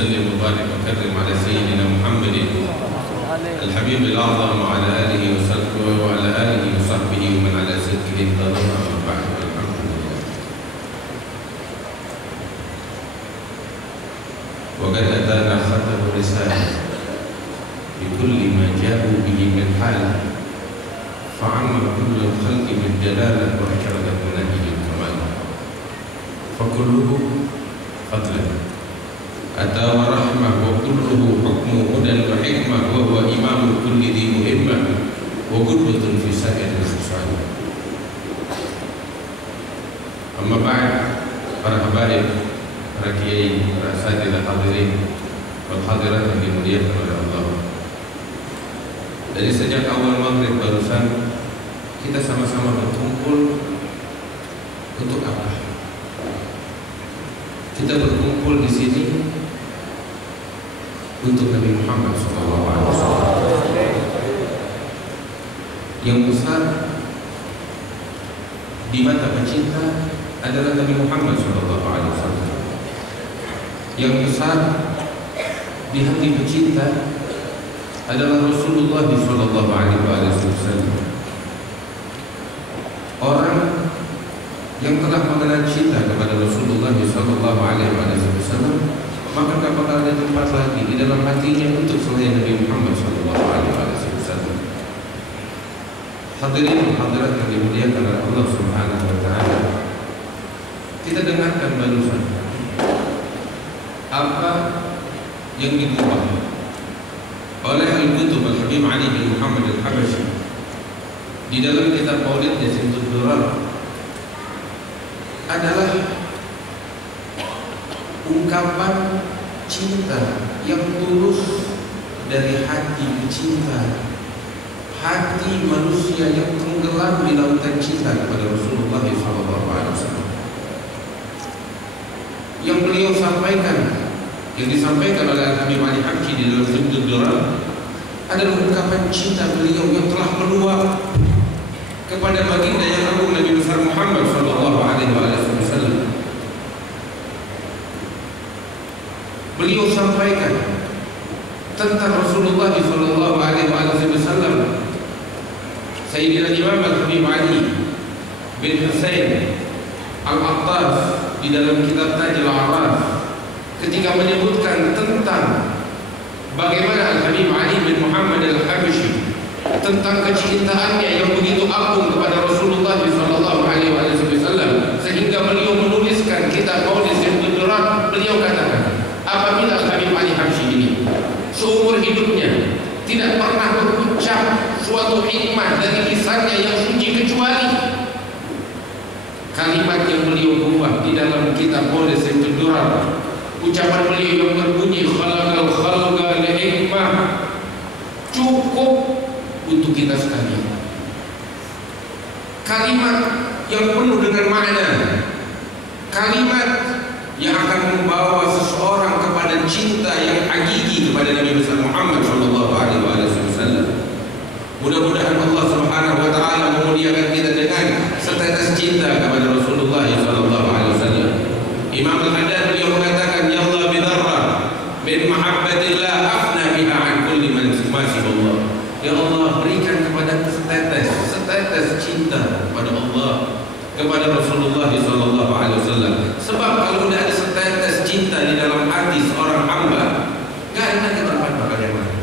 وسلم وبارك وكرم على سيدنا محمد الحبيب الأعظم وعلى آله وصحبه ومن على سلكه انتظر أما بعد والحمد لله. وقد أتانا ختم الرسالة بكل ما جاءوا به من حال فعم كل الخلق بالجلالة وأشرقت مناهج الكمال فكله فضلا أتى ورحمة وكله حكم هدى وحكمة وهو إمام كل ذي مهمة وقدوة في سائر الخصال. أما بعد para habaib, para kiai, para asatidzah hadirin wal hadirat yang dimuliakan oleh Allah. Dari sejak awal maghrib barusan kita sama-sama berkumpul untuk apa? Kita berkumpul di sini untuk Nabi Muhammad SAW. Yang besar di mata pecinta adalah Nabi Muhammad SAW. Yang besar di hati pecinta adalah Rasulullah SAW. Orang yang telah mengenal cinta kepada Rasulullah SAW, maka tak bakal ada tempat lagi di dalam hatinya untuk selain Nabi Muhammad SAW. Hadirin hadirat yang dimuliakan oleh Allah Subhanahu wa Ta'ala, kita dengarkan barusan apa yang diubah oleh Al-Qutb Al-Habib Ali bin Muhammad Al-Habashi di dalam kitab Maulidnya Simtud Durar adalah ungkapan cinta yang tulus dari hati pecinta, hati manusia yang tenggelam di lautan cinta kepada Rasulullah SAW. Yang beliau sampaikan, yang disampaikan oleh Al-Habib Ali Habsyi di dalam Simtud Durar adalah ungkapan cinta beliau yang telah meluap kepada baginda yang agung Nabi besar Muhammad SAW. Beliau sampaikan tentang Rasulullah SAW. Sayyidina Imam Al-Habib Ali bin Husain Al-Attas di dalam kitab Tajul Araf ketika menyebutkan tentang bagaimana Al-Habib Ali bin Muhammad Al-Habashi tentang kecintaannya yang begitu agung kepada Rasulullah SAW, sehingga beliau menuliskan kitab Maulid Simtud Durar. Beliau katakan, apabila Al-Habib Ali Habsyi ini seumur hidupnya tidak pernah berucap suatu hikmah dari lisannya yang suci kecuali kalimat yang beliau buat di dalam kitab Maulid Simtud Durar. Ucapan beliau yang berbunyi khalaqal khalqa li hikmah, cukup untuk kita sekalian. Kalimat yang penuh dengan makna, kalimat yang akan membawa seseorang kepada cinta yang hakiki kepada Nabi besar Muhammad SAW. Mudah-mudahan Allah Subhanahu wa Ta'ala memuliakan kita dengan setetes cinta kepada Rasulullah SAW. Imam Al-Haddad beliau mengatakan, ya Allah bidarra min mahabbatillah afna biha an kulli man siwallah. Ya Allah, berikan kepada setetes cinta kepada Allah, kepada Rasulullah SAW. Sebab kalau tidak ada setetes cinta di dalam hati seorang hamba, gak ada lagi tempat bakal yang lain.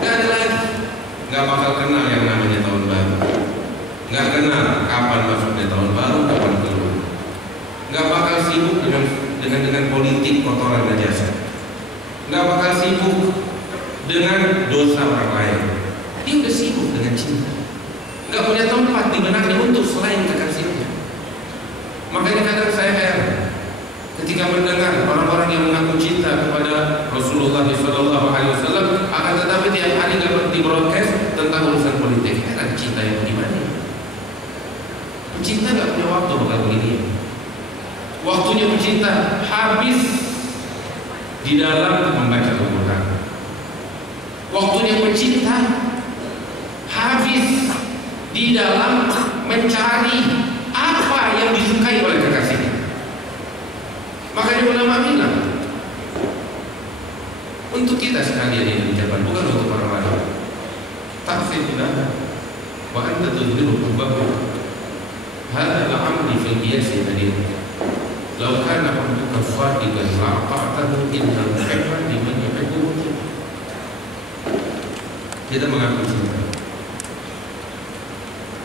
Gak ada lagi. Gak bakal kenal yang namanya tahun baru. Gak kenal kapan masuknya tahun baru, kapan keluar. Gak bakal sibuk dengan politik kotoran najasa. Gak bakal sibuk dengan dosa orang lain. Dia udah sibuk dengan cinta. Gak punya tempat di benaknya untuk selain kekasihnya. Makanya kadang saya heran ketika mendengar orang-orang yang mengaku cinta kepada Rasulullah SAW, akan tetapi tiap hari dapat di broadcast tentang urusan politik. Heran, cinta yang gimana? Pecinta gak punya waktu bakal begini. Waktunya pecinta habis di dalam membaca Al-Quran. Waktunya pecinta habis di dalam mencari apa yang disukai oleh kekasihnya. Makanya ulama bilang, kita sekalian ini ucapan, bukan untuk orang lain. Taqfidna wa anta tudhiru hubbahu hadha al-amri fil qiyasi hadir. Law kana hubbuka sadiqan la'ata'tahu innal muhibba liman yuhibbu. Kita mengaku cinta,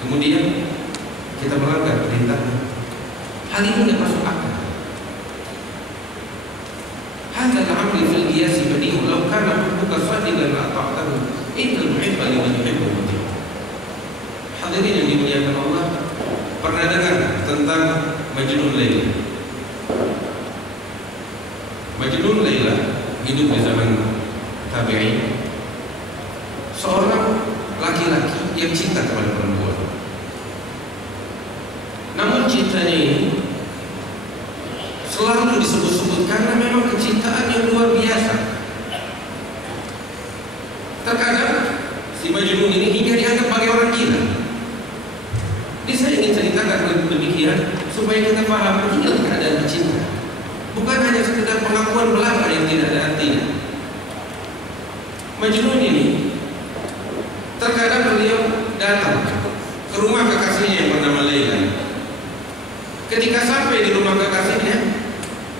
kemudian kita melanggar perintah. Hal ini tidak masuk akal. Hadza al-amru fil qiyas badi'u law kana hubbuka sadiqan la'ata'tahu innal muhibba liman yuhibbu. Hadirin yang dimuliakan Allah, pernah dengar tentang Majnun Laila? Majnun Laila hidup di zaman tabi'in. Seorang laki-laki yang cinta kepada perempuan. Namun cintanya ini selalu disebut-sebut karena memang kecintaan yang luar biasa. Terkadang si Majnun ini hingga dianggap sebagai orang gila. Jadi saya ingin ceritakan demikian supaya kita paham inilah keadaan cinta. Bukan hanya sekedar pengakuan belaka yang tidak ada artinya. Majnun ini terkadang beliau datang ke rumah kekasihnya yang bernama Laila. Ketika sampai di rumah kekasihnya,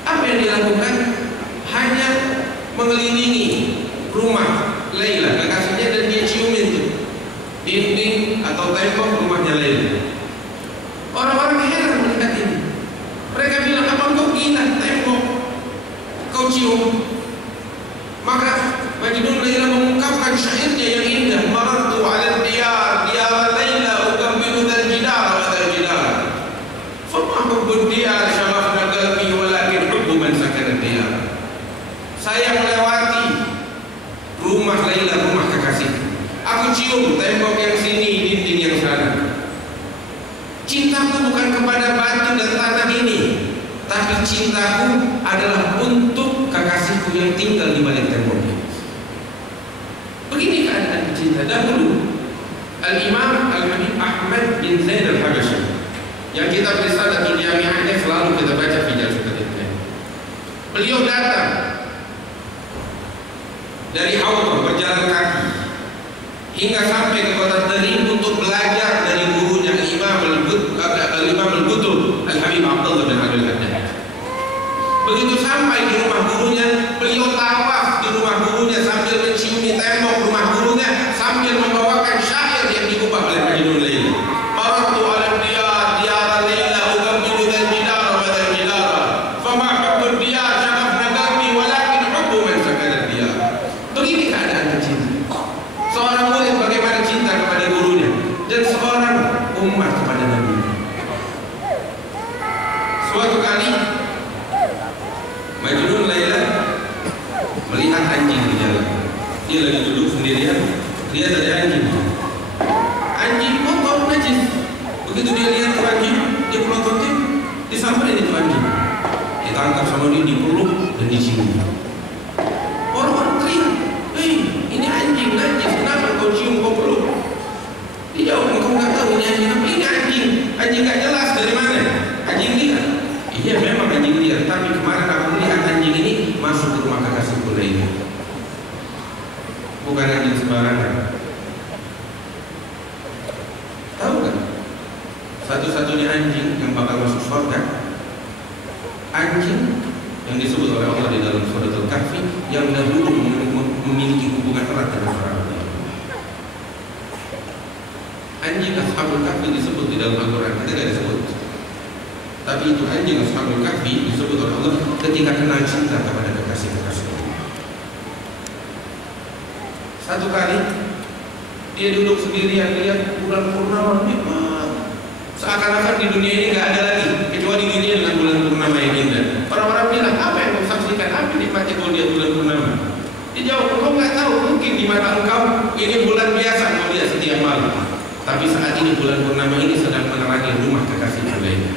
apa yang dilakukan? Hanya mengelilingi rumah Laila, kekasihnya, dan dia ciumin tuh dinding atau tembok rumahnya Laila. Orang-orang heran melihat ini. Mereka bilang, apa kau gila, tembok kau cium? Maka Majnun Laila mengungkapkan syairnya yang indah. Marartu 'ala diyar diyar Laila uqabbilu dzal jidar wa dzal jidar. Fa hubbu diyar syarafna qalbi walakin hubbu man sakana diyar. Saya melewati rumah Laila, rumah kekasih. Aku cium tembok yang sini, dinding yang sana. Cintaku bukan kepada batu dan tanah ini, tapi cintaku adalah untuk kekasihku yang tinggal di balik tembok ini. Begini keadaan cinta. Dahulu Al-Imam Al-Habib Ahmad bin Zaid Al-Habashi, yang kita Risalatul Jami'ahnya selalu kita baca video seperti ini. Beliau datang dari Haura berjalan kaki hingga sampai ke kota Tarim untuk belajar dari gurunya Al-Imam Al-Qutb Al-Habib Abdullah bin Abdul Haddad. Begitu sampai di rumah gurunya, beliau tawaf di rumah gurunya sambil menciumi tembok rumah gurunya, sambil membawakan syair yang diubah oleh Majnun Laila. Marartu 'ala diyar diyar Laila uqabbilu dzal jidar wa dzal jidar. Fama hubbu diyar syarafna qalbi walakin hubbu man sakana diyar. Begini keadaan cinta. Seorang murid bagaimana cinta kepada gurunya, dan seorang umat kepada Nabi. Suatu kali Majnun Laila melihat anjing di jalan. Dia lagi duduk sendirian, lihat ada anjing. Anjing kotor, najis. Begitu dia lihat ke anjing, dia pelototin, disamperin itu anjing. Ditangkap sama dia, dipeluk dan dicium. Orang-orang teriak, "Hei, ini anjing najis, kenapa kau cium, kau peluk?" Dia jawab, "Engkau nggak tahu ini anjing apa? Ini anjing, anjing nggak jelas dari mana? Anjing liar." Iya memang anjing liar, tapi kemarin aku lihat anjing ini masuk ke rumah kekasihku Laila. Bukan anjing sembarangan. Tahu kan? Satu-satunya anjing yang bakal masuk surga, anjing yang disebut oleh Allah di dalam Suratul Kahfi, yang dahulu memiliki hubungan erat dengan Firaun. Anjing Ashabul Kahfi disebut di dalam Al-Quran, tidak disebut. Tapi itu anjing Ashabul Kahfi disebut oleh Allah ketika kenal cinta kepada kekasih-kekasih. Satu kali dia duduk sendirian lihat bulan purnama nikmat. Seakan-akan di dunia ini nggak ada lagi kecuali dirinya dengan bulan purnama yang indah. Orang-orang bilang, apa yang kau saksikan? Apa nikmatnya kau lihat bulan purnama? Dia jawab, kau nggak tahu, mungkin di mata engkau ini bulan biasa kau lihat setiap malam. Tapi saat ini bulan purnama ini sedang menerangi rumah kekasih Laila.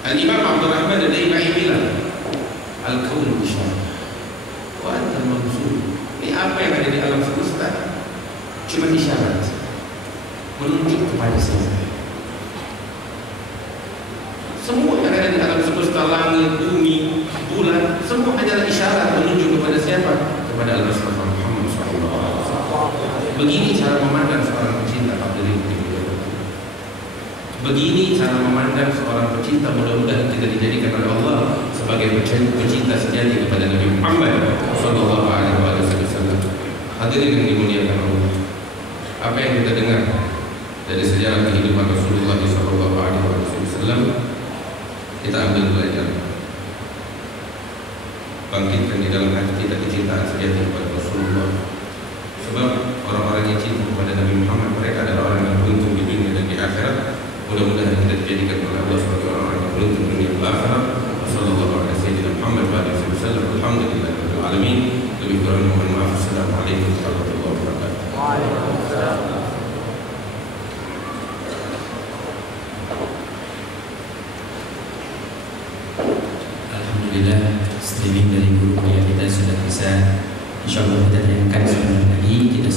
Al-Imam Abdul Rahman Al-Daimai bilang, Al-Kaun Bisharah wa anta al-Mansur. Ini apa yang ada di alam semesta cuma isyarat menunjuk kepada saya. Semua yang ada di alam semesta, langit, bumi, bulan, semua kepada Al-Mustafa Muhammad SAW. Begini cara memandang seorang pecinta, hadirin. Begini cara memandang seorang pecinta, mudah-mudahan kita dijadikan oleh Allah sebagai pecinta sejati kepada Nabi Muhammad sallallahu alaihi wasallam. Hadirin yang dimuliakan Allah, apa yang kita dengar dari sejarah kehidupan Rasulullah sallallahu alaihi wasallam, kita ambil pelajaran. Bangkitkan di dalam hati kita kecintaan sejati kepada Rasulullah. Sebab orang-orang yang cinta kepada Nabi Muhammad, mereka adalah orang yang beruntung di dunia dan di akhirat. Mudah-mudahan kita dijadikan oleh Allah sebagai orang-orang yang beruntung dunia dan akhirat. Sallallahu alaihi wasallam. Alhamdulillahirabbil alamin. Lebih kurang mohon maaf. Assalamualaikum warahmatullahi wabarakatuh. Waalaikumsalam. Alhamdulillah, streaming dari guru kuliah kita sudah bisa, insyaallah kita tayangkan sebentar lagi. Kita